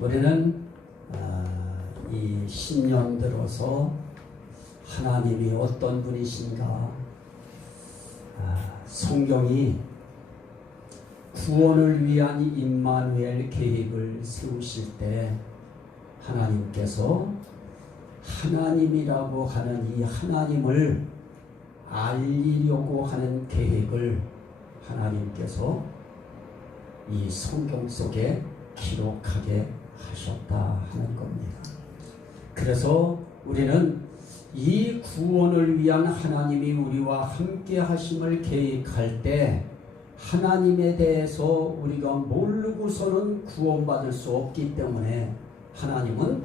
우리는 이 신년 들어서 하나님이 어떤 분이신가, 성경이 구원을 위한 임마누엘 계획을 세우실 때 하나님께서 하나님이라고 하는 이 하나님을 알리려고 하는 계획을 하나님께서 이 성경 속에 기록하게 하셨다 하는 겁니다. 그래서 우리는 이 구원을 위한 하나님이 우리와 함께 하심을 계획할 때 하나님에 대해서 우리가 모르고서는 구원받을 수 없기 때문에 하나님은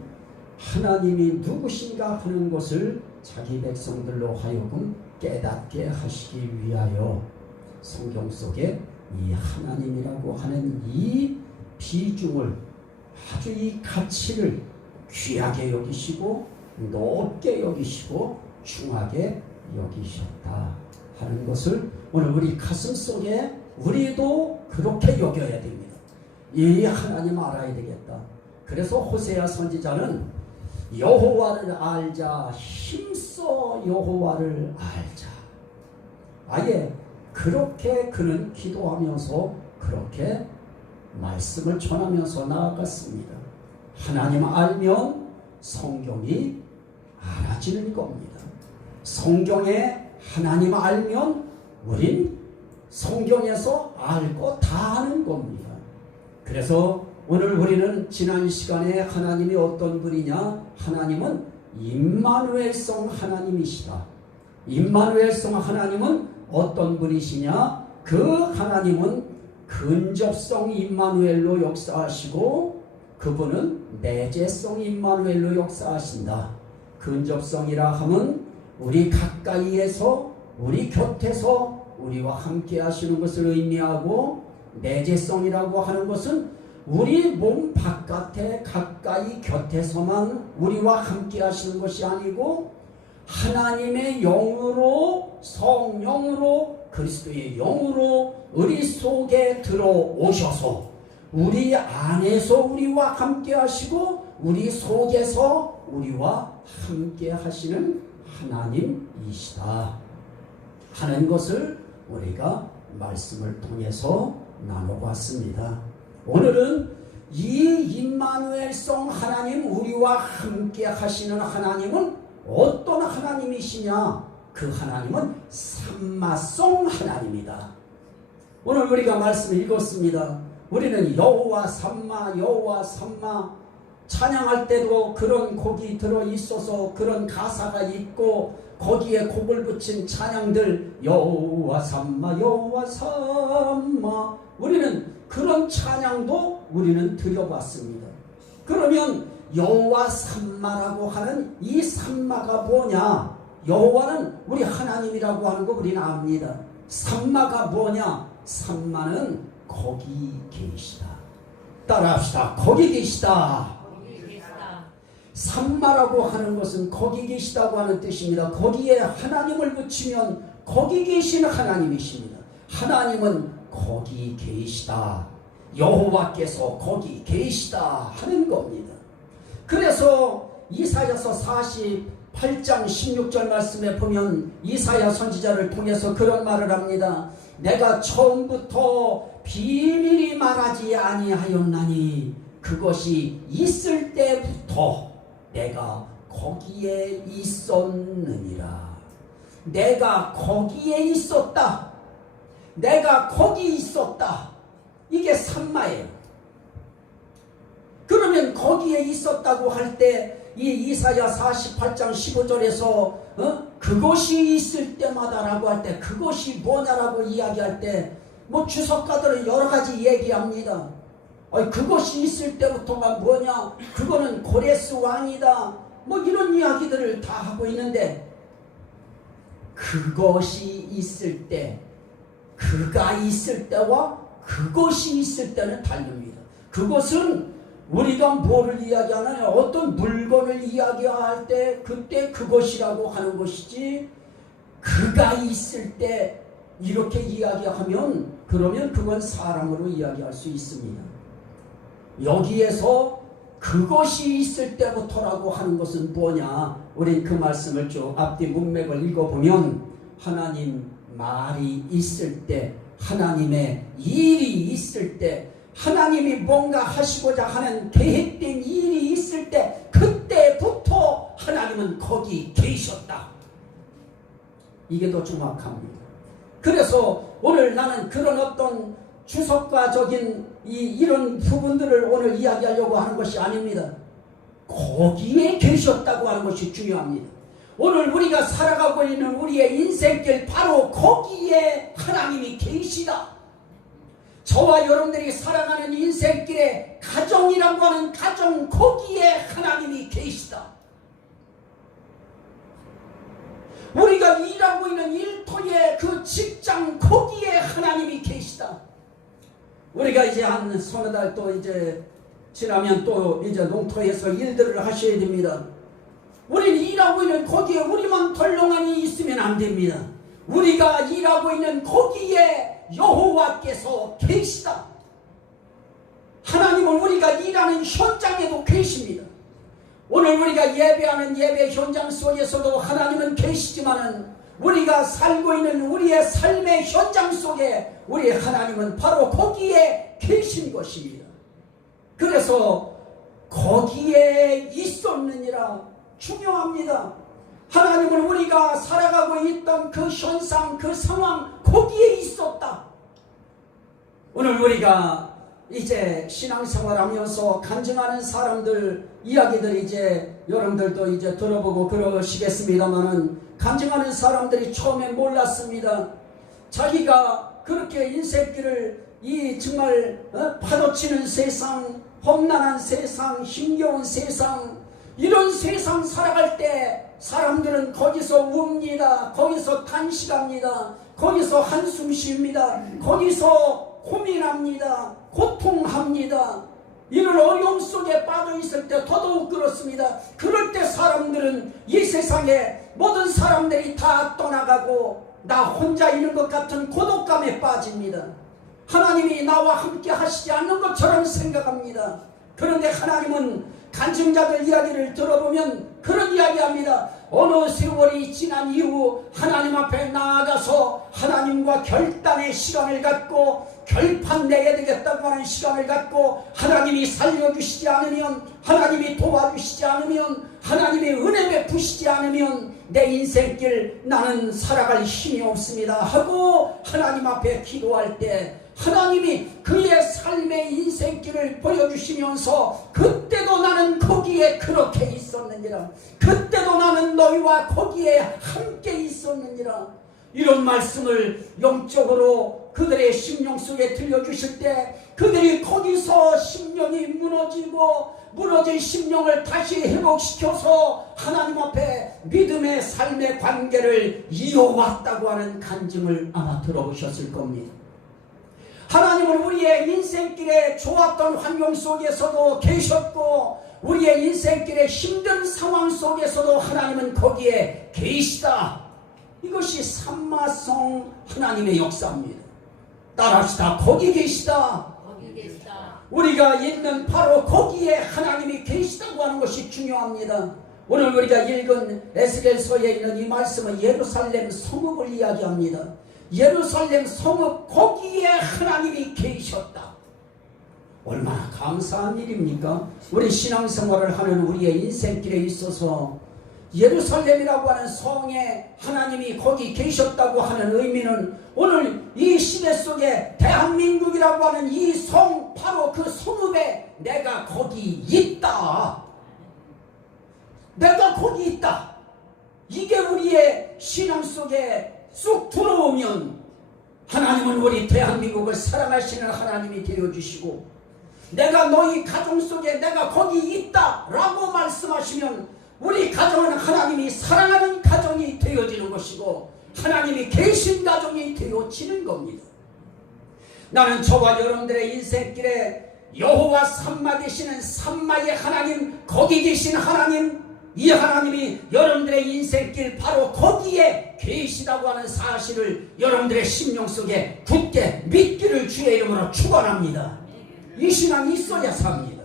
하나님이 누구신가 하는 것을 자기 백성들로 하여금 깨닫게 하시기 위하여 성경 속에 이 하나님이라고 하는 이 비중을, 아주 이 가치를 귀하게 여기시고 높게 여기시고 중하게 여기셨다 하는 것을 오늘 우리 가슴 속에 우리도 그렇게 여겨야 됩니다. 이 하나님 알아야 되겠다. 그래서 호세아 선지자는 여호와를 알자, 힘써 여호와를 알자. 아예 그렇게 그는 기도하면서 그렇게 말씀을 전하면서 나아갔습니다. 하나님 알면 성경이 알아지는 겁니다. 성경에 하나님 알면 우린 성경에서 알고 다 아는 겁니다. 그래서 오늘 우리는 지난 시간에 하나님이 어떤 분이냐? 하나님은 임마누엘성 하나님이시다. 임마누엘성 하나님은 어떤 분이시냐? 그 하나님은 근접성 임마누엘로 역사하시고 그분은 내재성 임마누엘로 역사하신다. 근접성이라 하면 우리 가까이에서 우리 곁에서 우리와 함께 하시는 것을 의미하고, 내재성이라고 하는 것은 우리 몸 바깥에 가까이 곁에서만 우리와 함께 하시는 것이 아니고 하나님의 영으로, 성령으로, 그리스도의 영으로 우리 속에 들어오셔서 우리 안에서 우리와 함께 하시고 우리 속에서 우리와 함께 하시는 하나님이시다 하는 것을 우리가 말씀을 통해서 나눠봤습니다. 오늘은 이 임마누엘성 하나님, 우리와 함께 하시는 하나님은 어떤 하나님이시냐? 그 하나님은 삼마성 하나님이다. 오늘 우리가 말씀을 읽었습니다. 우리는 여호와 삼마, 여호와 삼마 찬양할 때도 그런 곡이 들어있어서 그런 가사가 있고 거기에 곡을 붙인 찬양들, 여호와 삼마, 여호와 삼마, 우리는 그런 찬양도 우리는 드려봤습니다. 그러면 여호와 삼마라고 하는 이 삼마가 뭐냐? 여호와는 우리 하나님이라고 하는 거 우리는 압니다. 삼마가 뭐냐? 삼마는 거기 계시다. 따라합시다. 거기 계시다. 삼마라고 하는 것은 거기 계시다고 하는 뜻입니다. 거기에 하나님을 붙이면 거기 계신 하나님이십니다. 하나님은 거기 계시다. 여호와께서 거기 계시다 하는 겁니다. 그래서 이사야서 48장 16절 말씀에 보면 이사야 선지자를 통해서 그런 말을 합니다. 내가 처음부터 비밀히 말하지 아니하였나니 그것이 있을 때부터 내가 거기에 있었느니라. 내가 거기에 있었다. 내가 거기 있었다. 이게 삼마예요. 그러면 거기에 있었다고 할 때 이 이사야 48장 15절에서 그것이 있을 때마다라고 할 때 그것이 뭐냐라고 이야기할 때 뭐 주석가들은 여러 가지 얘기합니다. 그것이 있을 때부터가 뭐냐? 그거는 고레스 왕이다. 뭐 이런 이야기들을 다 하고 있는데, 그것이 있을 때, 그가 있을 때와 그것이 있을 때는 다릅니다. 그것은 우리가 뭐를 이야기하느냐? 어떤 물건을 이야기할 때 그때 그것이라고 하는 것이지, 그가 있을 때 이렇게 이야기하면 그러면 그건 사람으로 이야기할 수 있습니다. 여기에서 그것이 있을 때부터라고 하는 것은 뭐냐? 우린 그 말씀을 쭉 앞뒤 문맥을 읽어보면 하나님 말이 있을 때, 하나님의 일이 있을 때, 하나님이 뭔가 하시고자 하는 계획된 일이 있을 때, 그때부터 하나님은 거기 계셨다. 이게 더 정확합니다. 그래서 오늘 나는 그런 어떤 주석가적인 이런 부분들을 오늘 이야기하려고 하는 것이 아닙니다. 거기에 계셨다고 하는 것이 중요합니다. 오늘 우리가 살아가고 있는 우리의 인생길 바로 거기에 하나님이 계시다. 저와 여러분들이 살아가는 인생길에 가정이라고 하는 가정, 거기에 하나님이 계시다. 우리가 일하고 있는 일터의 그 직장, 거기에 하나님이 계시다. 우리가 이제 한 서너 달 또 이제 지나면 또 이제 농토에서 일들을 하셔야 됩니다. 우리는 일하고 있는 거기에 우리만 덜렁하니 있으면 안 됩니다. 우리가 일하고 있는 거기에 여호와께서 계시다. 하나님은 우리가 일하는 현장에도 계십니다. 오늘 우리가 예배하는 예배 현장 속에서도 하나님은 계시지만은 우리가 살고 있는 우리의 삶의 현장 속에 우리 하나님은 바로 거기에 계신 것입니다. 그래서 거기에 있었느니라 중요합니다. 하나님은 우리가 살아가고 있던 그 현상, 그 상황, 거기에 있었다. 오늘 우리가 이제 신앙생활하면서 간증하는 사람들 이야기들 이제 여러분들도 이제 들어보고 그러시겠습니다만은, 간증하는 사람들이 처음에 몰랐습니다. 자기가 그렇게 인생길을 이 정말 파도치는 세상, 험난한 세상, 힘겨운 세상, 이런 세상 살아갈 때 사람들은 거기서 웁니다. 거기서 탄식합니다. 거기서 한숨 쉽니다. 거기서 고민합니다. 고통합니다. 이런 어려움 속에 빠져 있을 때 더더욱 그렇습니다. 그럴 때 사람들은 이 세상에 모든 사람들이 다 떠나가고 나 혼자 있는 것 같은 고독감에 빠집니다. 하나님이 나와 함께 하시지 않는 것처럼 생각합니다. 그런데 하나님은 간증자들 이야기를 들어보면 그런 이야기합니다. 어느 세월이 지난 이후 하나님 앞에 나아가서 하나님과 결단의 시간을 갖고 결판 내야 되겠다고 하는 시간을 갖고, 하나님이 살려주시지 않으면, 하나님이 도와주시지 않으면, 하나님의 은혜 베푸시지 않으면 내 인생길 나는 살아갈 힘이 없습니다 하고 하나님 앞에 기도할 때 하나님이 그의 삶의 인생길을 보여주시면서 그때도 나는 거기에 그렇게 있었느니라, 그때도 나는 너희와 거기에 함께 있었느니라, 이런 말씀을 영적으로 그들의 심령 속에 들려주실 때 그들이 거기서 심령이 무너지고 무너진 심령을 다시 회복시켜서 하나님 앞에 믿음의 삶의 관계를 이어왔다고 하는 간증을 아마 들어보셨을 겁니다. 하나님은 우리의 인생길에 좋았던 환경 속에서도 계셨고 우리의 인생길에 힘든 상황 속에서도 하나님은 거기에 계시다. 이것이 삼마성 하나님의 역사입니다. 따라합시다. 거기 계시다. 거기 계시다. 우리가 있는 바로 거기에 하나님이 계시다고 하는 것이 중요합니다. 오늘 우리가 읽은 에스겔서에 있는 이 말씀은 예루살렘 성읍을 이야기합니다. 예루살렘 성읍 거기에 하나님이 계셨다. 얼마나 감사한 일입니까? 우리 신앙생활을 하는 우리의 인생길에 있어서 예루살렘이라고 하는 성에 하나님이 거기 계셨다고 하는 의미는 오늘 이 시대 속에 대한민국이라고 하는 이 성, 바로 그 성읍에 내가 거기 있다. 내가 거기 있다. 이게 우리의 신앙 속에 쑥 들어오면 하나님은 우리 대한민국을 사랑하시는 하나님이 되어주시고, 내가 너희 가정 속에 내가 거기 있다 라고 말씀하시면 우리 가정은 하나님이 사랑하는 가정이 되어지는 것이고 하나님이 계신 가정이 되어지는 겁니다. 나는 저와 여러분들의 인생길에 여호와 삼마 되시는 삼마의 하나님, 거기 계신 하나님, 이 하나님이 여러분들의 인생길 바로 거기에 계시다고 하는 사실을 여러분들의 심령 속에 굳게 믿기를 주의 이름으로 축원합니다. 이 신앙이 있어야 삽니다.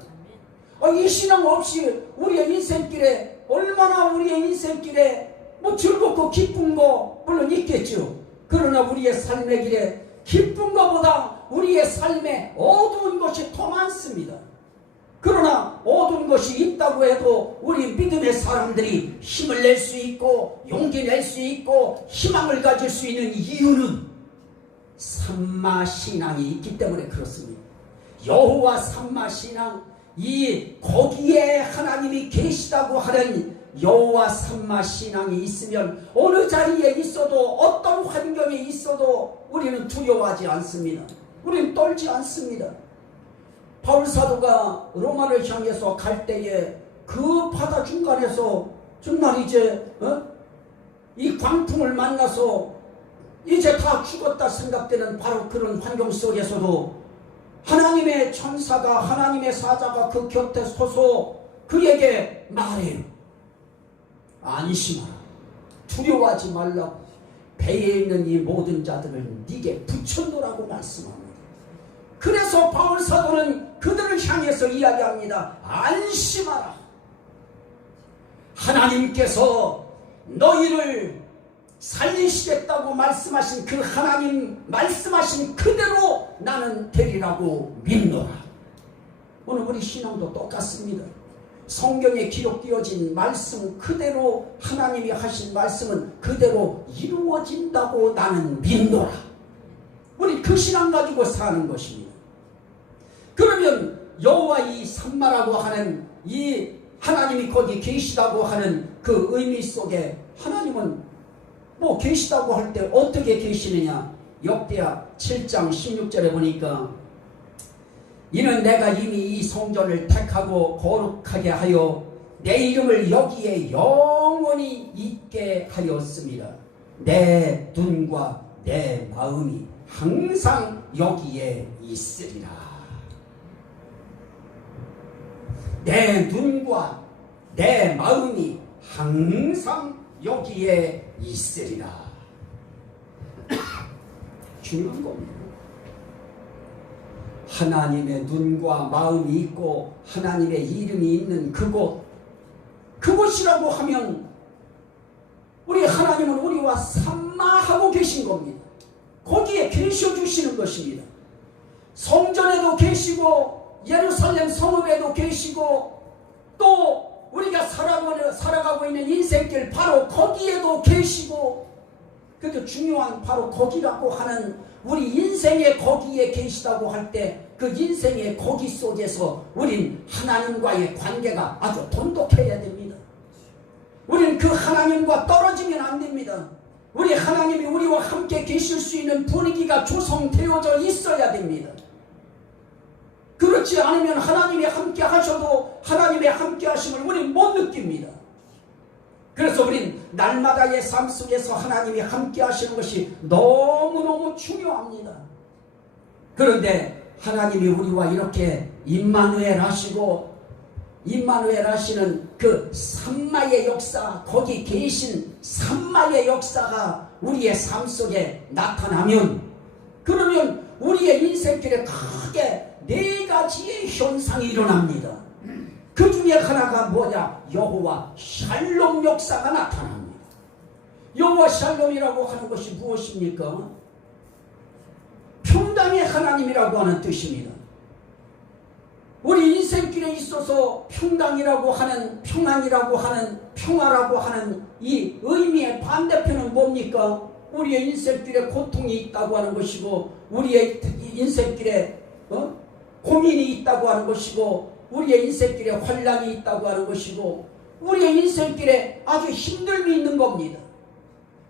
이 신앙 없이 우리의 인생길에 얼마나 우리의 인생길에 뭐 즐겁고 기쁜 거 물론 있겠죠. 그러나 우리의 삶의 길에 기쁜 것보다 우리의 삶에 어두운 것이 더 많습니다. 그러나 어두운 것이 있다고 해도 우리 믿음의 사람들이 힘을 낼 수 있고 용기 낼 수 있고 희망을 가질 수 있는 이유는 삼마신앙이 있기 때문에 그렇습니다. 여호와 삼마신앙, 이 거기에 하나님이 계시다고 하는 여호와 삼마신앙이 있으면 어느 자리에 있어도 어떤 환경에 있어도 우리는 두려워하지 않습니다. 우리는 떨지 않습니다. 바울사도가 로마를 향해서 갈 때에 그 바다 중간에서 정말 이제 이 광풍을 만나서 이제 다 죽었다 생각되는 바로 그런 환경 속에서도 하나님의 천사가, 하나님의 사자가 그 곁에 서서 그에게 말해요. 안심하라. 두려워하지 말라고. 배에 있는 이 모든 자들을 네게 붙여놓으라고 말씀합니다. 그래서 바울사도는 그들을 향해서 이야기합니다. 안심하라. 하나님께서 너희를 살리시겠다고 말씀하신 그 하나님 말씀하신 그대로 나는 되리라고 믿노라. 오늘 우리 신앙도 똑같습니다. 성경에 기록되어진 말씀 그대로 하나님이 하신 말씀은 그대로 이루어진다고 나는 믿노라. 우리 그 신앙 가지고 사는 것입니다. 그러면 여호와 이 삼마라고 하는 이 하나님이 거기 계시다고 하는 그 의미 속에 하나님은 뭐 계시다고 할 때 어떻게 계시느냐? 역대하 7장 16절에 보니까 이는 내가 이미 이 성전을 택하고 거룩하게 하여 내 이름을 여기에 영원히 있게 하였습니다. 내 눈과 내 마음이 항상 여기에 있으리라. 내 눈과 내 마음이 항상 여기에 있으리라. 중요한 겁니다. 하나님의 눈과 마음이 있고 하나님의 이름이 있는 그곳이라고 하면 우리 하나님은 우리와 삼마하고 계신 겁니다. 거기에 계셔주시는 것입니다. 성전에도 계시고 예루살렘 성읍에도 계시고 또 우리가 살아가고 있는 인생길 바로 거기에도 계시고, 그래도 중요한 바로 거기라고 하는 우리 인생의 거기에 계시다고 할 때 그 인생의 거기 속에서 우린 하나님과의 관계가 아주 돈독해야 됩니다. 우린 그 하나님과 떨어지면 안 됩니다. 우리 하나님이 우리와 함께 계실 수 있는 분위기가 조성되어져 있어야 됩니다. 그렇지 않으면 하나님이 함께 하셔도 하나님의 함께 하심을 우린 못 느낍니다. 그래서 우린 날마다의 삶 속에서 하나님이 함께 하시는 것이 너무너무 중요합니다. 그런데 하나님이 우리와 이렇게 임마누엘 하시고 임마누엘 하시는 그 삼마의 역사, 거기 계신 삼마의 역사가 우리의 삶 속에 나타나면, 그러면 우리의 인생길에 크게 4가지의 현상이 일어납니다. 그 중에 하나가 뭐냐? 여호와 샬롬 역사가 나타납니다. 여호와 샬롬이라고 하는 것이 무엇입니까? 평강의 하나님이라고 하는 뜻입니다. 우리 인생길에 있어서 평강이라고 하는, 평안이라고 하는, 평화라고 하는 이 의미의 반대편은 뭡니까? 우리의 인생길에 고통이 있다고 하는 것이고, 우리의 인생길에 고민이 있다고 하는 것이고, 우리의 인생길에 환난이 있다고 하는 것이고, 우리의 인생길에 아주 힘듦이 있는 겁니다.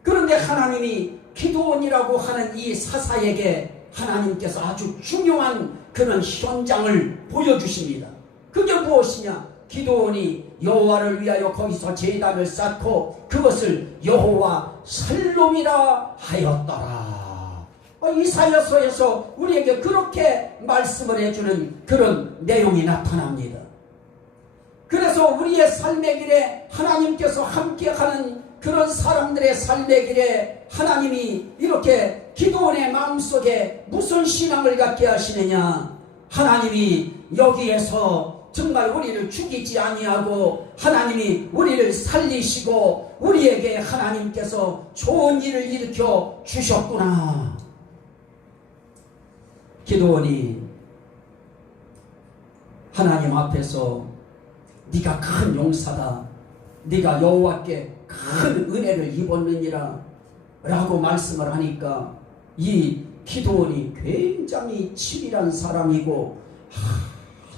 그런데 하나님이 기드온이라고 하는 이 사사에게 하나님께서 아주 중요한 그런 현장을 보여주십니다. 그게 무엇이냐? 기드온이 여호와를 위하여 거기서 제단을 쌓고 그것을 여호와 샬롬이라 하였더라. 이사야서에서 우리에게 그렇게 말씀을 해주는 그런 내용이 나타납니다. 그래서 우리의 삶의 길에 하나님께서 함께하는 그런 사람들의 삶의 길에 하나님이 이렇게 기드온의 마음속에 무슨 신앙을 갖게 하시느냐? 하나님이 여기에서 정말 우리를 죽이지 아니하고 하나님이 우리를 살리시고 우리에게 하나님께서 좋은 일을 일으켜 주셨구나. 기도원이 하나님 앞에서 네가 큰 용사다, 네가 여호와께 큰 은혜를 입었느니라 라고 말씀을 하니까 이 기도원이 굉장히 치밀한 사람이고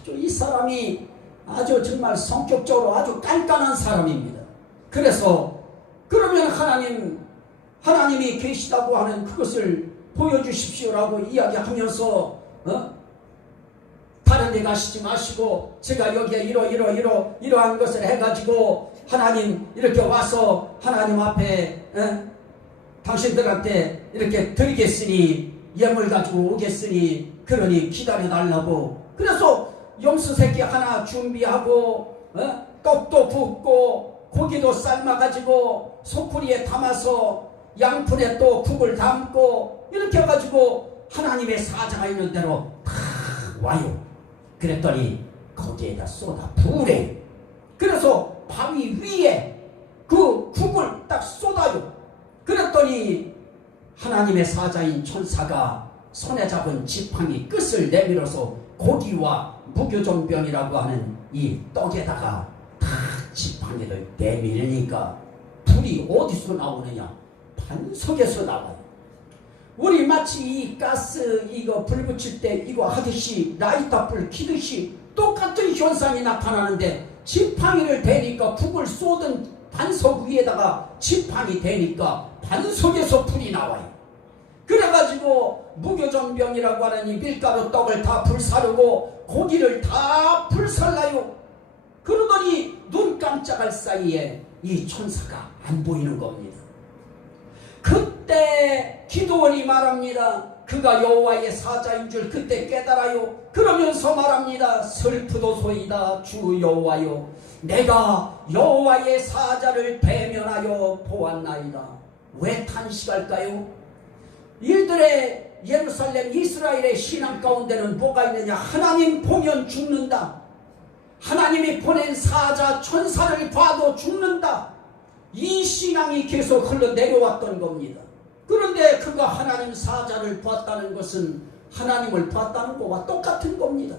아주 이 사람이 아주 정말 성격적으로 아주 깐깐한 사람입니다. 그래서 그러면 하나님이 계시다고 하는 그것을 보여주십시오라고 이야기하면서 다른 데 가시지 마시고 제가 여기에 이러한 것을 해가지고 하나님 이렇게 와서 하나님 앞에 당신들한테 이렇게 드리겠으니 예물 가지고 오겠으니 그러니 기다려달라고. 그래서 염소 새끼 하나 준비하고 떡도 붓고 고기도 삶아가지고 소쿠리에 담아서 양푼에 또 국을 담고 이렇게 해가지고 하나님의 사자가 있는 대로 다 와요. 그랬더니 거기에다 쏟아 부으래. 그래서 바위 위에 그 국을 딱 쏟아요. 그랬더니 하나님의 사자인 천사가 손에 잡은 지팡이 끝을 내밀어서 고기와 무교종병이라고 하는 이 떡에다가 다 지팡이를 내밀으니까 불이 어디서 나오느냐? 반석에서 나와요. 우리 마치 이 가스 이거 불 붙일 때 이거 하듯이 라이터 불 켜듯이 똑같은 현상이 나타나는데 지팡이를 대니까 국을 쏟은 반석 위에다가 지팡이 대니까 반석에서 불이 나와요. 그래가지고 무교종병이라고 하는 이 밀가루 떡을 다 불사르고 고기를 다 불살라요. 그러더니 눈 깜짝할 사이에 이 천사가 안 보이는 겁니다. 그때 기도원이 말합니다. 그가 여호와의 사자인 줄 그때 깨달아요. 그러면서 말합니다. 슬프도소이다 주 여호와여, 내가 여호와의 사자를 대면하여 보았나이다. 왜 탄식할까요? 이들의 예루살렘 이스라엘의 신앙 가운데는 뭐가 있느냐? 하나님 보면 죽는다. 하나님이 보낸 사자 천사를 봐도 죽는다. 이 신앙이 계속 흘러내려왔던 겁니다. 그런데 그가 하나님 사자를 봤다는 것은 하나님을 봤다는 것과 똑같은 겁니다.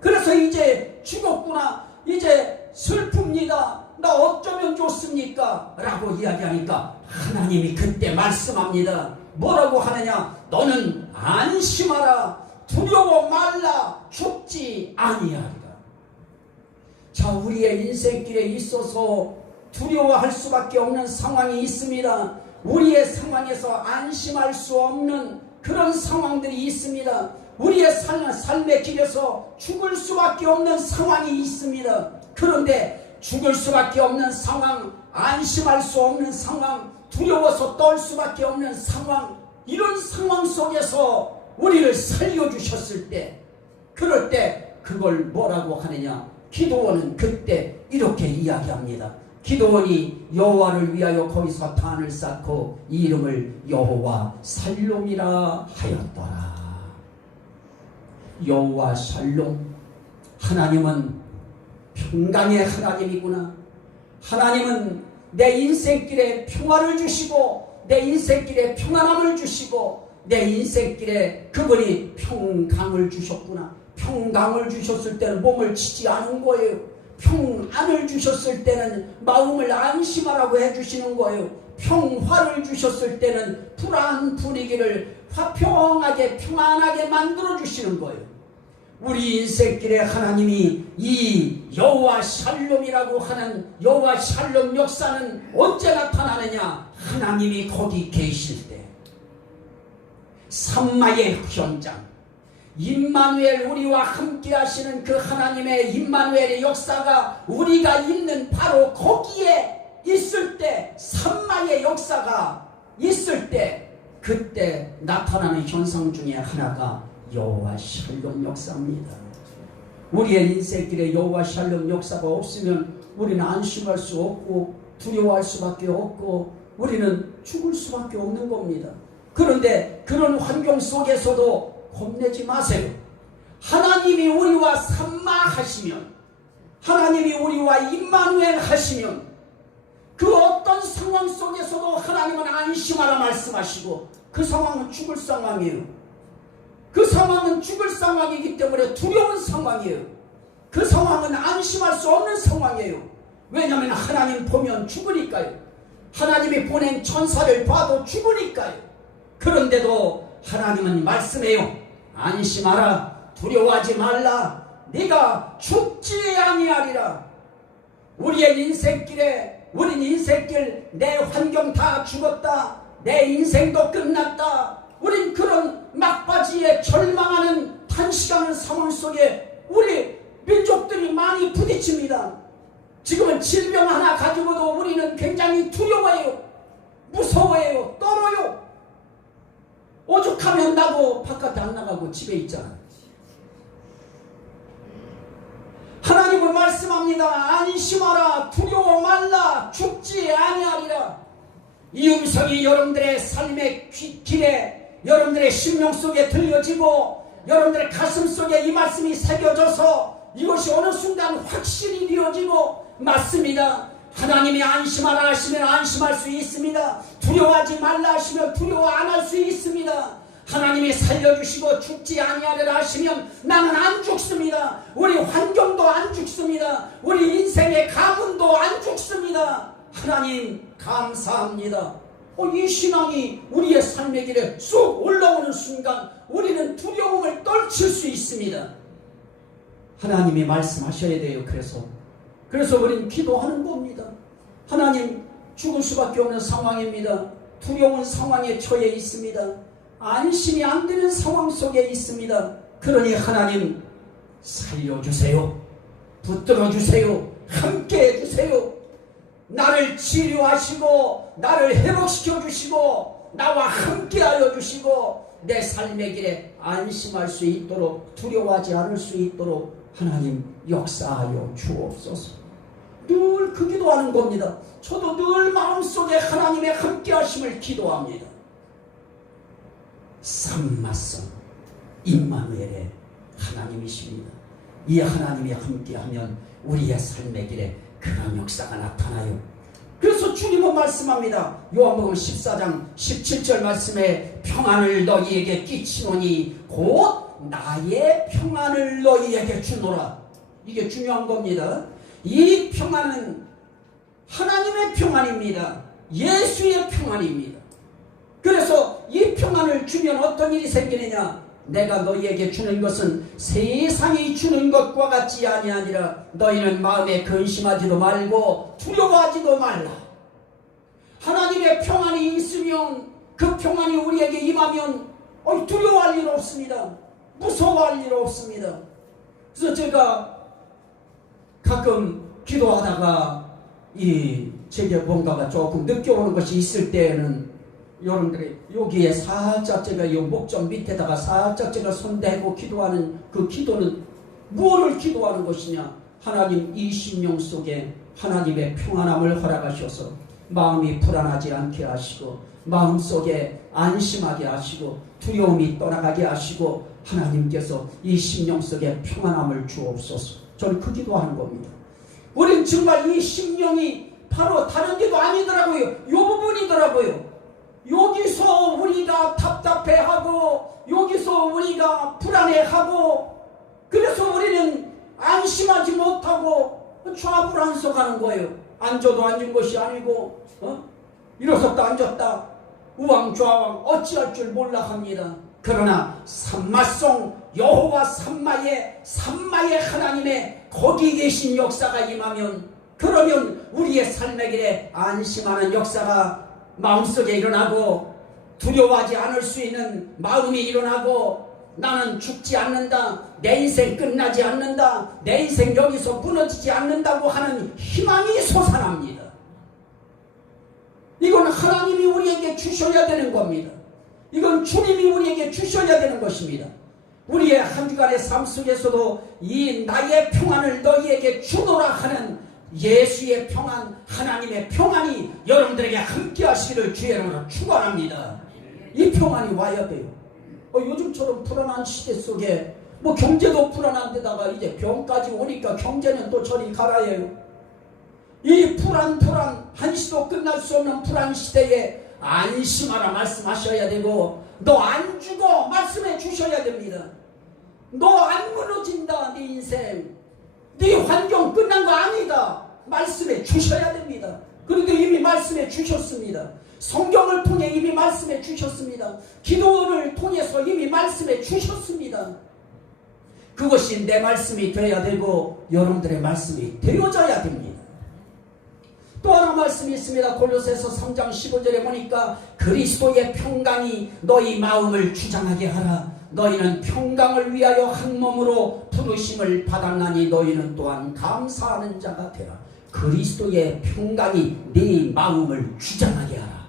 그래서 이제 죽었구나, 이제 슬픕니다, 나 어쩌면 좋습니까? 라고 이야기하니까 하나님이 그때 말씀합니다. 뭐라고 하느냐? 너는 안심하라, 두려워 말라, 죽지 아니하리라. 자, 우리의 인생길에 있어서 두려워할 수밖에 없는 상황이 있습니다. 우리의 상황에서 안심할 수 없는 그런 상황들이 있습니다. 우리의 삶의 길에서 죽을 수밖에 없는 상황이 있습니다. 그런데 죽을 수밖에 없는 상황, 안심할 수 없는 상황, 두려워서 떨 수밖에 없는 상황, 이런 상황 속에서 우리를 살려주셨을 때, 그럴 때 그걸 뭐라고 하느냐? 기도원은 그때 이렇게 이야기합니다. 기도원이 여호와를 위하여 거기서 단을 쌓고 이 이름을 여호와 살롬이라 하였더라. 여호와 살롬, 하나님은 평강의 하나님이구나. 하나님은 내 인생길에 평화를 주시고 내 인생길에 평안함을 주시고 내 인생길에 그분이 평강을 주셨구나. 평강을 주셨을 때는 몸을 치지 않은 거예요. 평안을 주셨을 때는 마음을 안심하라고 해주시는 거예요. 평화를 주셨을 때는 불안 분위기를 화평하게 평안하게 만들어 주시는 거예요. 우리 인생길에 하나님이 이 여호와 샬롬이라고 하는 여호와 샬롬 역사는 언제 나타나느냐? 하나님이 거기 계실 때, 삼마의 현장, 임마누엘, 우리와 함께 하시는 그 하나님의 임마누엘의 역사가 우리가 있는 바로 거기에 있을 때, 삼마의 역사가 있을 때, 그때 나타나는 현상 중에 하나가 여호와 샬롬 역사입니다. 우리의 인생길에 여호와 샬롬 역사가 없으면 우리는 안심할 수 없고 두려워할 수밖에 없고 우리는 죽을 수밖에 없는 겁니다. 그런데 그런 환경 속에서도 겁내지 마세요. 하나님이 우리와 삼마하시면, 하나님이 우리와 임마누엘 하시면 그 어떤 상황 속에서도 하나님은 안심하라 말씀하시고, 그 상황은 죽을 상황이에요. 그 상황은 죽을 상황이기 때문에 두려운 상황이에요. 그 상황은 안심할 수 없는 상황이에요. 왜냐하면 하나님 보면 죽으니까요. 하나님이 보낸 천사를 봐도 죽으니까요. 그런데도 하나님은 말씀해요. 안심하라, 두려워하지 말라, 네가 죽지 아니하리라. 우리의 인생길에, 우린 인생길, 내 환경 다 죽었다, 내 인생도 끝났다, 우린 그런 막바지에 절망하는 단시간의 상황 속에 우리 민족들이 많이 부딪힙니다. 지금은 질병 하나 가지고도 우리는 굉장히 두려워해요. 무서워해요. 떨어요. 오죽하면 나도 바깥에 안 나가고 집에 있잖아. 하나님은 말씀합니다. 안심하라, 두려워 말라, 죽지 아니하리라. 이 음성이 여러분들의 삶의 길에, 여러분들의 심령 속에 들려지고 여러분들의 가슴 속에 이 말씀이 새겨져서 이것이 어느 순간 확신이 되어지고, 맞습니다. 하나님이 안심하라 하시면 안심할 수 있습니다. 두려워하지 말라 하시면 두려워 안 할 수 있습니다. 하나님이 살려주시고 죽지 아니하리라 하시면 나는 안 죽습니다. 우리 환경도 안 죽습니다. 우리 인생의 가문도 안 죽습니다. 하나님 감사합니다. 이 신앙이 우리의 삶의 길에 쑥 올라오는 순간 우리는 두려움을 떨칠 수 있습니다. 하나님이 말씀하셔야 돼요. 그래서 우리는 기도하는 겁니다. 하나님, 죽을 수밖에 없는 상황입니다. 두려운 상황에 처해 있습니다. 안심이 안 되는 상황 속에 있습니다. 그러니 하나님 살려주세요. 붙들어주세요. 함께 해주세요. 나를 치료하시고 나를 회복시켜 주시고 나와 함께 하여 주시고 내 삶의 길에 안심할 수 있도록, 두려워하지 않을 수 있도록 하나님 역사하여 주옵소서. 늘 그 기도하는 겁니다. 저도 늘 마음속에 하나님의 함께 하심을 기도합니다. 삼마성 임마누엘의 하나님이십니다. 이 하나님이 함께하면 우리의 삶의 길에 그런 역사가 나타나요. 그래서 주님은 말씀합니다. 요한복음 14장 17절 말씀에 평안을 너희에게 끼치노니 곧 나의 평안을 너희에게 주노라. 이게 중요한 겁니다. 이 평안은 하나님의 평안입니다. 예수의 평안입니다. 그래서 이 평안을 주면 어떤 일이 생기느냐? 내가 너희에게 주는 것은 세상이 주는 것과 같지 아니하니라. 너희는 마음에 근심하지도 말고 두려워하지도 말라. 하나님의 평안이 있으면, 그 평안이 우리에게 임하면 두려워할 일 없습니다. 무서워할 일 없습니다. 그래서 제가 가끔 기도하다가 제게 뭔가가 조금 느껴오는 것이 있을 때에는 여러분들이 여기에 살짝 제가 이 목전 밑에다가 살짝 제가 손대고 기도하는 그 기도는 무엇을 기도하는 것이냐? 하나님, 이 심령 속에 하나님의 평안함을 허락하셔서 마음이 불안하지 않게 하시고 마음속에 안심하게 하시고 두려움이 떠나가게 하시고 하나님께서 이 심령 속에 평안함을 주옵소서. 저는 그 기도하는 겁니다. 우린 정말 이 심령이 바로 다른 데도 아니더라고요. 이 부분이더라고요. 여기서 우리가 답답해하고 여기서 우리가 불안해하고 그래서 우리는 안심하지 못하고 좌불안석하는 거예요. 앉아도 앉은 것이 아니고 일어섰다 앉았다 우왕좌왕 어찌할 줄 몰라 합니다. 그러나 삼마송 여호와 삼마의 하나님의 거기 계신 역사가 임하면, 그러면 우리의 삶의 길에 안심하는 역사가 마음속에 일어나고 두려워하지 않을 수 있는 마음이 일어나고 나는 죽지 않는다, 내 인생 끝나지 않는다, 내 인생 여기서 무너지지 않는다고 하는 희망이 솟아납니다. 이건 하나님이 우리에게 주셔야 되는 겁니다. 이건 주님이 우리에게 주셔야 되는 것입니다. 우리의 한 주간의 삶 속에서도 이 나의 평안을 너희에게 주노라 하는 예수의 평안, 하나님의 평안이 여러분들에게 함께 하시기를 주의 이름으로 축원합니다. 이 평안이 와야 돼요. 요즘처럼 불안한 시대 속에 뭐 경제도 불안한 데다가 이제 병까지 오니까 경제는 또 저리 가라 해요. 이 불안 한시도 끝날 수 없는 불안 시대에 안심하라 말씀하셔야 되고, 너 안 죽어 말씀해 주셔야 됩니다. 너 안 무너진다. 네 인생, 네 환경 끝난 거 아니다 말씀해 주셔야 됩니다. 그런데 이미 말씀해 주셨습니다. 성경을 통해 이미 말씀해 주셨습니다. 기도를 통해서 이미 말씀해 주셨습니다. 그것이 내 말씀이 되어야 되고 여러분들의 말씀이 되어져야 됩니다. 또 하나 말씀이 있습니다. 골로새서 3장 15절에 보니까 그리스도의 평강이 너희 마음을 주장하게 하라. 너희는 평강을 위하여 한 몸으로 부르심을 받았나니 너희는 또한 감사하는 자가 되라. 그리스도의 평강이 네 마음을 주장하게 하라.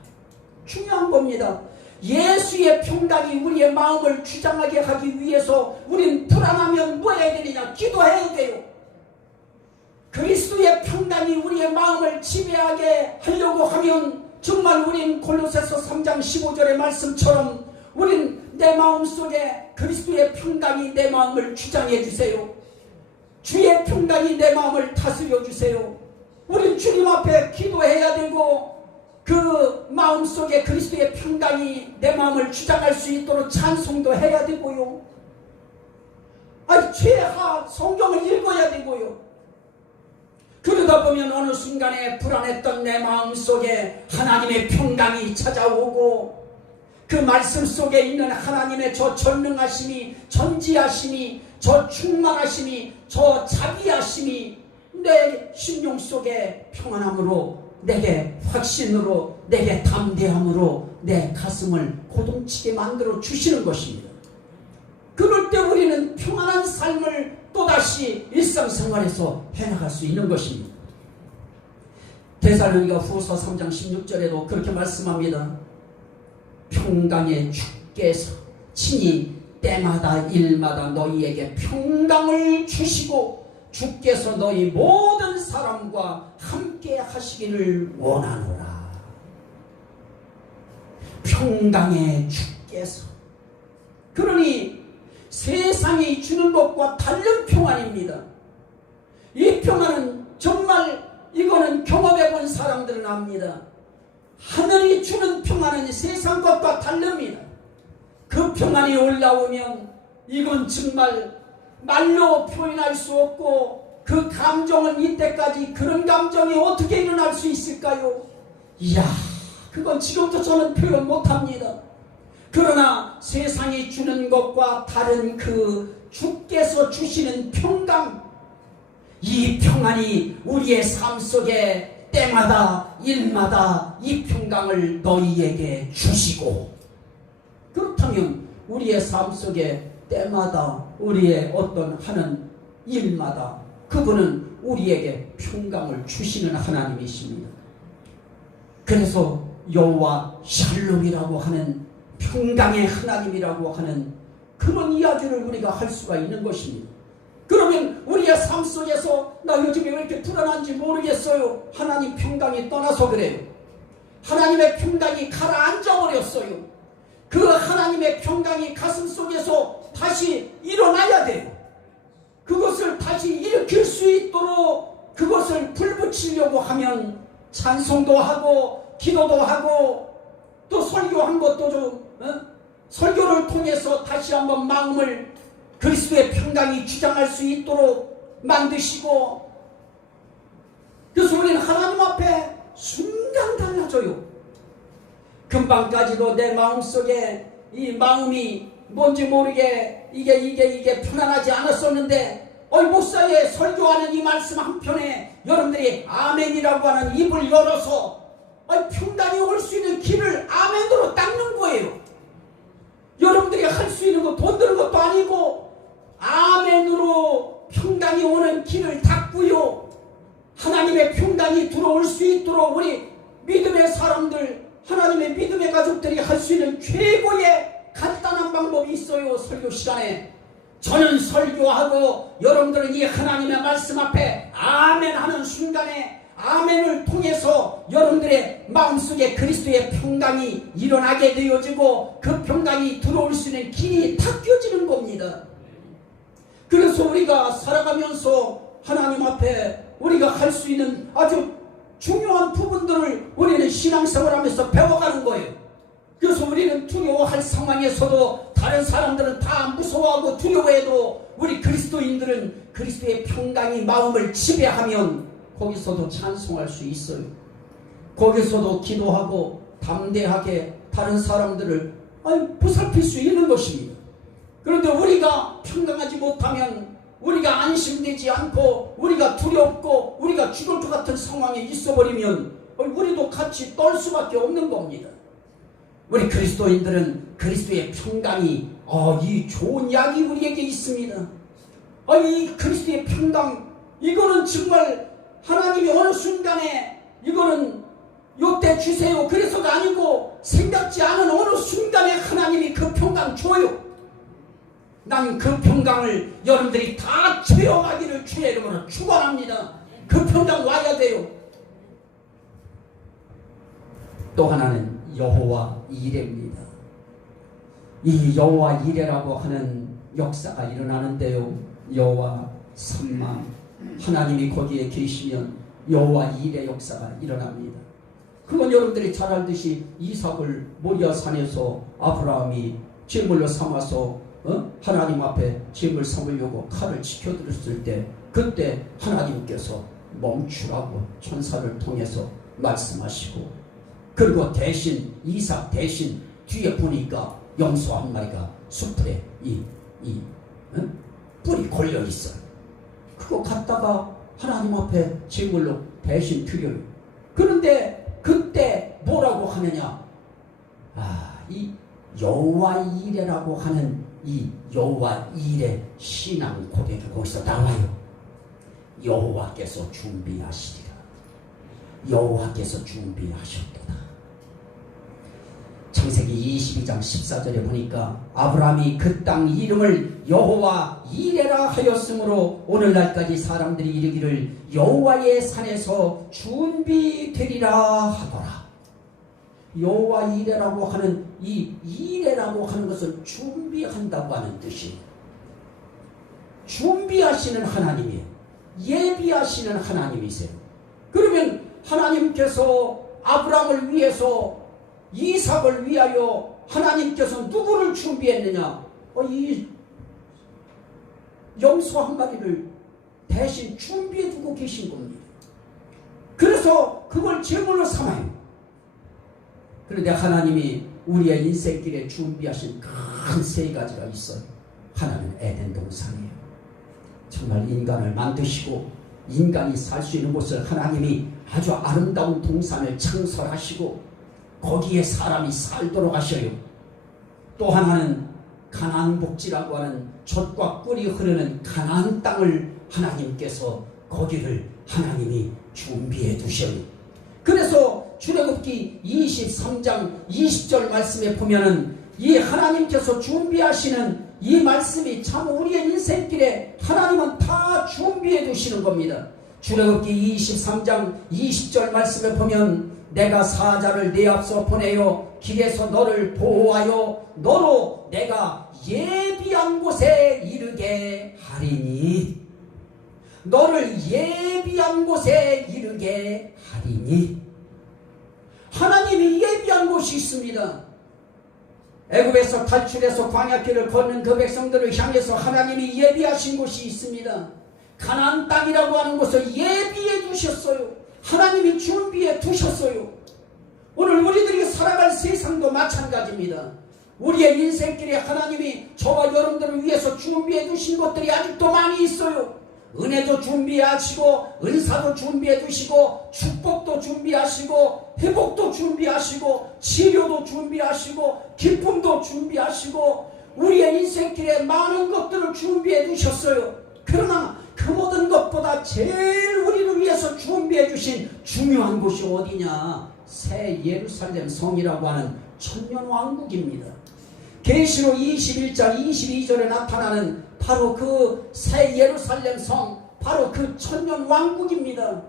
중요한 겁니다. 예수의 평강이 우리의 마음을 주장하게 하기 위해서 우린 불안하면 뭐 해야 되느냐? 기도해야 돼요. 그리스도의 평강이 우리의 마음을 지배하게 하려고 하면 정말 우린 골로새서 3장 15절의 말씀처럼 우린 내 마음속에 그리스도의 평강이 내 마음을 주장해 주세요. 주의 평강이 내 마음을 다스려 주세요. 우린 주님 앞에 기도해야 되고 그 마음속에 그리스도의 평강이 내 마음을 주장할 수 있도록 찬송도 해야 되고요. 최하 성경을 읽어야 되고요. 그러다 보면 어느 순간에 불안했던 내 마음속에 하나님의 평강이 찾아오고 그 말씀 속에 있는 하나님의 저 전능하심이, 전지하심이, 저 충만하심이, 저 자비하심이 내 심령 속에 평안함으로, 내게 확신으로, 내게 담대함으로 내 가슴을 고동치게 만들어 주시는 것입니다. 그럴 때 우리는 평안한 삶을 또다시 일상생활에서 해나갈 수 있는 것입니다. 데살로니가 후서 3장 16절에도 그렇게 말씀합니다. 평강의 주께서 친히 때마다 일마다 너희에게 평강을 주시고 주께서 너희 모든 사람과 함께 하시기를 원하노라. 평강의 주께서, 그러니 세상이 주는 것과 다른 평안입니다. 이 평안은 정말 이거는 경험해 본 사람들은 압니다. 하늘이 주는 평안은 세상 것과 다릅니다. 그 평안이 올라오면 이건 정말 말로 표현할 수 없고, 그 감정은 이때까지 그런 감정이 어떻게 일어날 수 있을까요? 이야, 그건 지금도 저는 표현 못합니다. 그러나 세상이 주는 것과 다른 그 주께서 주시는 평강, 이 평안이 우리의 삶 속에 때마다 일마다 이 평강을 너희에게 주시고, 그렇다면 우리의 삶 속에 때마다 우리의 어떤 하는 일마다 그분은 우리에게 평강을 주시는 하나님이십니다. 그래서 여호와 샬롬이라고 하는, 평강의 하나님이라고 하는 그런 이야기를 우리가 할 수가 있는 것입니다. 그러면 우리의 삶 속에서 나 요즘에 왜 이렇게 불안한지 모르겠어요. 하나님 평강이 떠나서 그래요. 하나님의 평강이 가라앉아 버렸어요. 그 하나님의 평강이 가슴 속에서 다시 일어나야 돼요. 그것을 다시 일으킬 수 있도록 그것을 불붙이려고 하면 찬송도 하고 기도도 하고 또 설교한 것도 좀 설교를 통해서 다시 한번 마음을 그리스도의 평강이 주장할 수 있도록 만드시고, 그래서 우리는 하나님 앞에 순간 달라져요. 금방까지도 내 마음속에 이 마음이 뭔지 모르게 이게 편안하지 않았었는데, 목사의 설교하는 이 말씀 한편에 여러분들이 아멘이라고 하는 입을 열어서 평강이 올 수 있는 길을 아멘으로 닦는 거예요. 여러분들이 할 수 있는 거 돈 드는 것도 아니고 아멘으로 평강이 오는 길을 닦고요. 하나님의 평강이 들어올 수 있도록 우리 믿음의 사람들, 하나님의 믿음의 가족들이 할 수 있는 최고의 간단한 방법이 있어요. 설교 시간에 저는 설교하고 여러분들은 이 하나님의 말씀 앞에 아멘 하는 순간에 아멘을 통해서 여러분들의 마음속에 그리스도의 평강이 일어나게 되어지고 그 평강이 들어올 수 있는 길이 닦여지는 겁니다. 우리가 살아가면서 하나님 앞에 우리가 할 수 있는 아주 중요한 부분들을 우리는 신앙생활하면서 배워가는 거예요. 그래서 우리는 두려워할 상황에서도 다른 사람들은 다 무서워하고 두려워해도 우리 그리스도인들은 그리스도의 평강이 마음을 지배하면 거기서도 찬송할 수 있어요. 거기서도 기도하고 담대하게 다른 사람들을 보살필 수 있는 것입니다. 그런데 우리가 평강하지 못하면, 우리가 안심되지 않고 우리가 두렵고 우리가 죽을 것 같은 상황에 있어버리면 우리도 같이 떨 수밖에 없는 겁니다. 우리 그리스도인들은 그리스도의 평강이 이 좋은 약이 우리에게 있습니다. 이 그리스도의 평강, 이거는 정말 하나님이 어느 순간에 이거는 요때 주세요 그래서가 아니고 생각지 않은 어느 순간에 하나님이 그 평강 줘요. 난 그 평강을 여러분들이 다 체험하기를 주의 이름으로 축원합니다. 그 평강 와야 돼요. 또 하나는 여호와 이레입니다. 이 여호와 이레라고 하는 역사가 일어나는데요, 여호와 삼만, 하나님이 거기에 계시면 여호와 이레 역사가 일어납니다. 그건 여러분들이 잘 알듯이 이삭을 모리아 산에서 아브라함이 제물로 삼아서 하나님 앞에 제물 삼으려고 칼을 지켜들었을 때, 그때 하나님께서 멈추라고 천사를 통해서 말씀하시고, 그리고 대신 이삭 대신 뒤에 보니까 염소 한 마리가 숲에 뿔이 걸려 있어요. 그거 갖다가 하나님 앞에 제물로 대신 드려요. 그런데 그때 뭐라고 하느냐? 이 여호와 이레라고 하는 이 여호와 이레 신앙 고백이 거기서 나와요. 여호와께서 준비하시리라. 여호와께서 준비하셨도다. 창세기 22장 14절에 보니까 아브라함이 그 땅 이름을 여호와 이레라 하였으므로 오늘날까지 사람들이 이르기를 여호와의 산에서 준비되리라 하더라. 여호와 이레라고 하는 이 이레라고 하는 것을 준비한다고 하는 뜻이에요. 준비하시는 하나님이에요. 예비하시는 하나님이세요. 그러면 하나님께서 아브라함을 위해서, 이삭을 위하여 하나님께서 누구를 준비했느냐? 이 염소 한 마리를 대신 준비해 두고 계신 겁니다. 그래서 그걸 제물로 삼아요. 그런데 하나님이 우리의 인생길에 준비하신 큰 세 가지가 있어요. 하나는 에덴 동산이에요. 정말 인간을 만드시고 인간이 살 수 있는 곳을 하나님이 아주 아름다운 동산을 창설하시고 거기에 사람이 살도록 하셔요. 또 하나는 가나안 복지라고 하는 젖과 꿀이 흐르는 가나안 땅을 하나님께서 거기를 하나님이 준비해 두셔요. 그래서 출애굽기 23장 20절 말씀에 보면은 이 하나님께서 준비하시는 이 말씀이 참 우리의 인생길에 하나님은 다 준비해 두시는 겁니다. 출애굽기 23장 20절 말씀에 보면 내가 사자를 네 앞서 보내어 길에서 너를 보호하여 너로 내가 예비한 곳에 이르게 하리니, 너를 예비한 곳에 이르게 하리니. 하나님이 예비한 곳이 있습니다. 애굽에서 탈출해서 광야길을 걷는 그 백성들을 향해서 하나님이 예비하신 곳이 있습니다. 가나안 땅이라고 하는 곳을 예비해 두셨어요. 하나님이 준비해 두셨어요. 오늘 우리들이 살아갈 세상도 마찬가지입니다. 우리의 인생길에 하나님이 저와 여러분들을 위해서 준비해 두신 것들이 아직도 많이 있어요. 은혜도 준비하시고 은사도 준비해 두시고 축복도 준비하시고 회복도 준비하시고 치료도 준비하시고 기쁨도 준비하시고 우리의 인생길에 많은 것들을 준비해 두셨어요. 그러나 그 모든 것보다 제일 우리를 위해서 준비해 주신 중요한 곳이 어디냐? 새 예루살렘 성이라고 하는 천년왕국입니다. 계시록 21장 22절에 나타나는 바로 그 새 예루살렘 성, 바로 그 천년왕국입니다.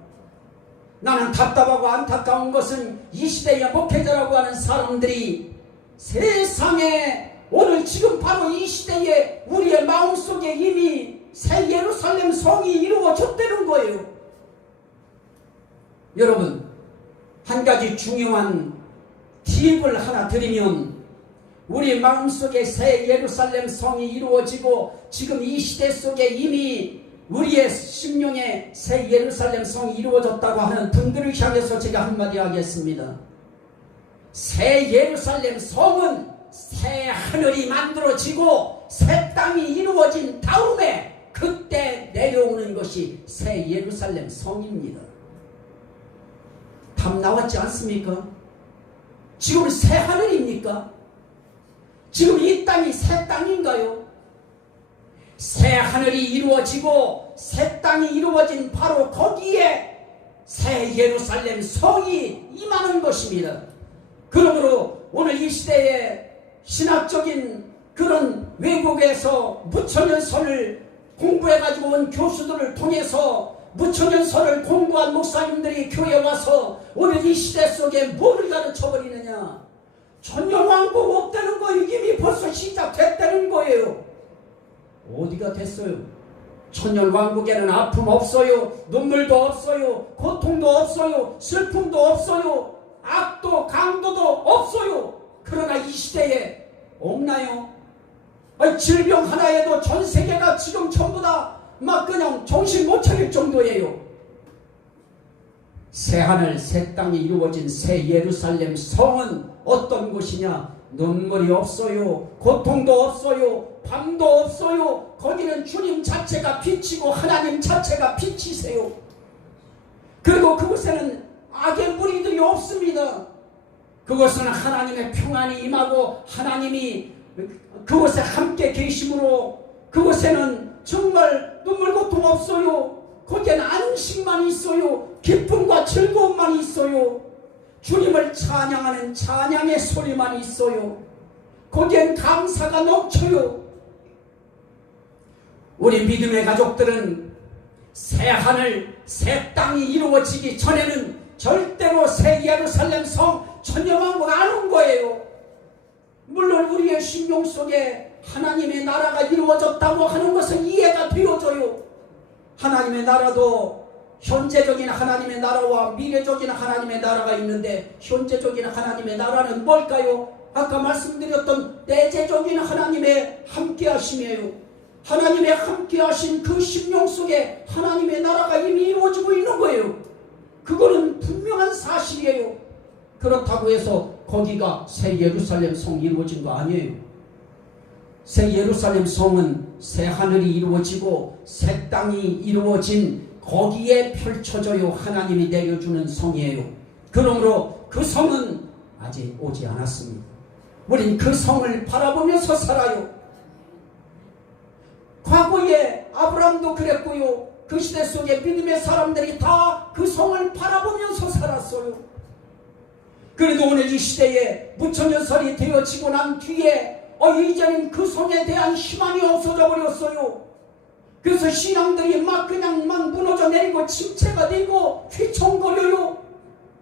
나는 답답하고 안타까운 것은 이 시대의 목회자라고 하는 사람들이 세상에 오늘 지금 바로 이 시대에 우리의 마음속에 이미 새 예루살렘 성이 이루어졌다는 거예요. 여러분, 한 가지 중요한 팁을 하나 드리면, 우리 마음속에 새 예루살렘 성이 이루어지고 지금 이 시대 속에 이미 우리의 심령에 새 예루살렘 성이 이루어졌다고 하는 분들을 향해서 제가 한마디 하겠습니다. 새 예루살렘 성은 새 하늘이 만들어지고 새 땅이 이루어진 다음에 그때 내려오는 것이 새 예루살렘 성입니다. 답 나왔지 않습니까? 지금 새 하늘입니까? 지금 이 땅이 새 땅인가요? 새 하늘이 이루어지고 새 땅이 이루어진 바로 거기에 새 예루살렘 성이 임하는 것입니다. 그러므로 오늘 이 시대에 신학적인 그런 외국에서 무천년설을 공부해가지고 온 교수들을 통해서 무천년설을 공부한 목사님들이 교회에 와서 오늘 이 시대 속에 뭐를 가르쳐버리느냐? 천년왕국 없다는 거 이미 벌써 시작됐다는 거예요. 어디가 됐어요? 천년왕국에는 아픔 없어요. 눈물도 없어요. 고통도 없어요. 슬픔도 없어요. 악도 강도도 없어요. 그러나 이 시대에 없나요? 아니, 질병 하나에도 전 세계가 지금 전부 다 막 그냥 정신 못 차릴 정도예요. 새 하늘 새 땅이 이루어진 새 예루살렘 성은 어떤 곳이냐? 눈물이 없어요. 고통도 없어요. 밤도 없어요. 거기는 주님 자체가 빛이고 하나님 자체가 빛이세요. 그리고 그곳에는 악의 무리들이 없습니다. 그것은 하나님의 평안이 임하고 하나님이 그곳에 함께 계심으로 그곳에는 정말 눈물 고통 없어요. 거기에는 안식만 있어요. 기쁨과 즐거움만 있어요. 주님을 찬양하는 찬양의 소리만 있어요. 거기엔 감사가 넘쳐요. 우리 믿음의 가족들은 새 하늘 새 땅이 이루어지기 전에는 절대로 새 예루살렘 성 천년왕국 안 온 거예요. 물론 우리의 심령 속에 하나님의 나라가 이루어졌다고 하는 것은 이해가 되어져요. 하나님의 나라도 현재적인 하나님의 나라와 미래적인 하나님의 나라가 있는데, 현재적인 하나님의 나라는 뭘까요? 아까 말씀드렸던 내재적인 하나님의 함께하심이에요. 하나님의 함께하신 그 심령 속에 하나님의 나라가 이미 이루어지고 있는 거예요. 그거는 분명한 사실이에요. 그렇다고 해서 거기가 새 예루살렘 성이 이루어진 거 아니에요. 새 예루살렘 성은 새 하늘이 이루어지고 새 땅이 이루어진 거기에 펼쳐져요. 하나님이 내려주는 성이에요. 그러므로 그 성은 아직 오지 않았습니다. 우린 그 성을 바라보면서 살아요. 과거에 아브라함도 그랬고요. 그 시대 속에 믿음의 사람들이 다 그 성을 바라보면서 살았어요. 그래도 오늘 이 시대에 무천년설이 되어지고 난 뒤에 이제는 그 성에 대한 희망이 없어져 버렸어요. 그래서 신앙들이 막 그냥 막 무너져 내리고 침체가 되고 휘청거려요.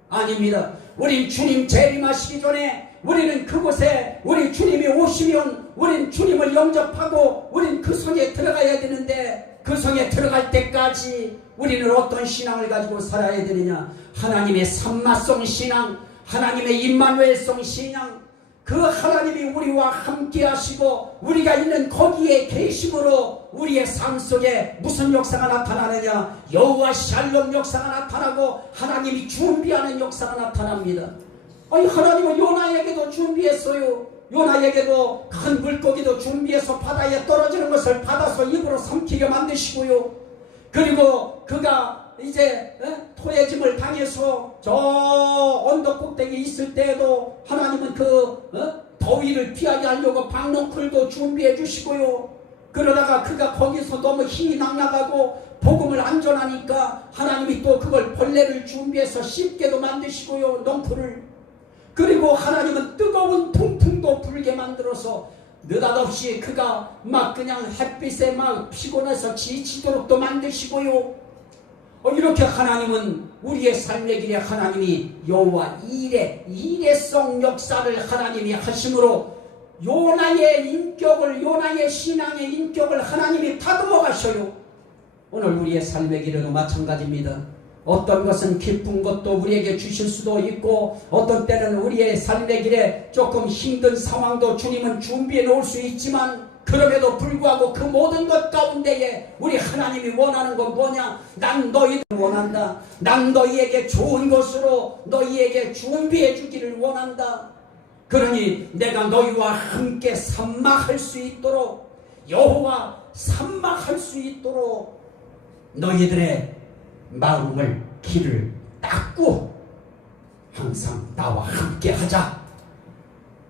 아닙니다. 우린 주님 재림하시기 전에 우리는 그곳에 우리 주님이 오시면 우린 주님을 영접하고 우린 그 성에 들어가야 되는데, 그 성에 들어갈 때까지 우리는 어떤 신앙을 가지고 살아야 되느냐? 하나님의 삼마성 신앙, 하나님의 임마누엘성 신앙, 그 하나님이 우리와 함께 하시고 우리가 있는 거기에 계심으로 우리의 삶 속에 무슨 역사가 나타나느냐? 여호와 샬롬 역사가 나타나고 하나님이 준비하는 역사가 나타납니다. 하나님은 요나에게도 준비했어요. 요나에게도 큰 물고기도 준비해서 바다에 떨어지는 것을 받아서 입으로 삼키게 만드시고요. 그리고 그가 이제 토해짐을 당해서 저 언덕 꼭대기에 있을 때에도 하나님은 그 더위를 피하게 하려고 박넝쿨도 준비해 주시고요. 그러다가 그가 거기서 너무 힘이 낙나가고 복음을 안 전하니까 하나님이 또 그걸 벌레를 준비해서 씹게도 만드시고요. 넝쿨을. 그리고 하나님은 뜨거운 통풍도 불게 만들어서 느닷없이 그가 막 그냥 햇빛에 막 피곤해서 지치도록 또 만드시고요. 이렇게 하나님은 우리의 삶의 길에 하나님이 여호와 일회성 역사를 하나님이 하심으로 요나의 인격을, 요나의 신앙의 인격을 하나님이 다듬어 가셔요. 오늘 우리의 삶의 길에도 마찬가지입니다. 어떤 것은 기쁜 것도 우리에게 주실 수도 있고 어떤 때는 우리의 삶의 길에 조금 힘든 상황도 주님은 준비해 놓을 수 있지만 그럼에도 불구하고 그 모든 것 가운데에 우리 하나님이 원하는 건 뭐냐? 난 너희를 원한다. 난 너희에게 좋은 것으로 너희에게 준비해 주기를 원한다. 그러니 내가 너희와 함께 산막할 수 있도록 여호와 산막할 수 있도록 너희들의 마음을 길을 닦고 항상 나와 함께 하자.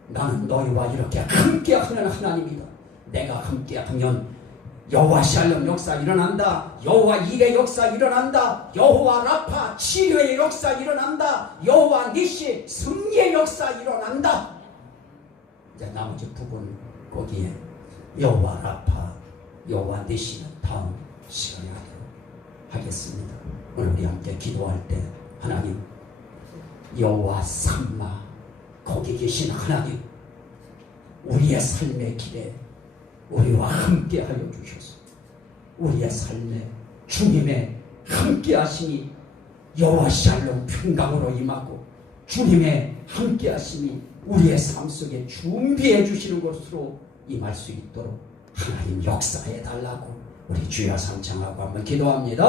나는 너희와 이렇게 함께 하는 하나님이다. 내가 함께 하면 여호와 샬롬 역사 일어난다. 여호와 일의 역사 일어난다. 여호와 라파 치료의 역사 일어난다. 여호와 니시 승리의 역사 일어난다. 이제 나머지 부분 거기에 여호와 라파 여호와 니시는 다음 시간에 하겠습니다. 오늘 우리 함께 기도할 때 하나님 여호와 삼마 거기 계신 하나님 우리의 삶의 길에 우리와 함께 하여 주셔서 우리의 삶에 주님의 함께 하심이 여호와 샬롬 평강으로 임하고 주님의 함께 하심이 우리의 삶 속에 준비해 주시는 것으로 임할 수 있도록 하나님 역사해 달라고 우리 주여 삼창하고 한번 기도합니다.